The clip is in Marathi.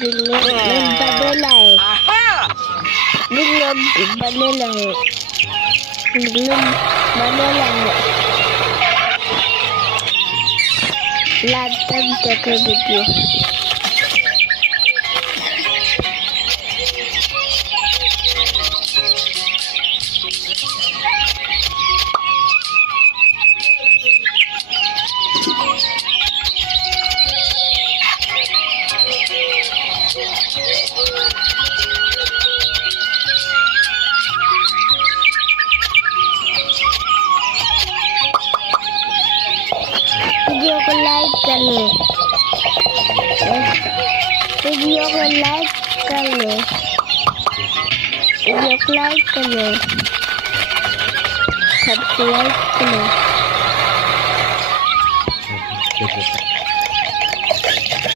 बनेला है बनेला है बनेला है लातम तक वीडियो वीडियो को लाइक कर ले वीडियो को लाइक कर ले वीडियो को लाइक कर ले सब्सक्राइब कर ले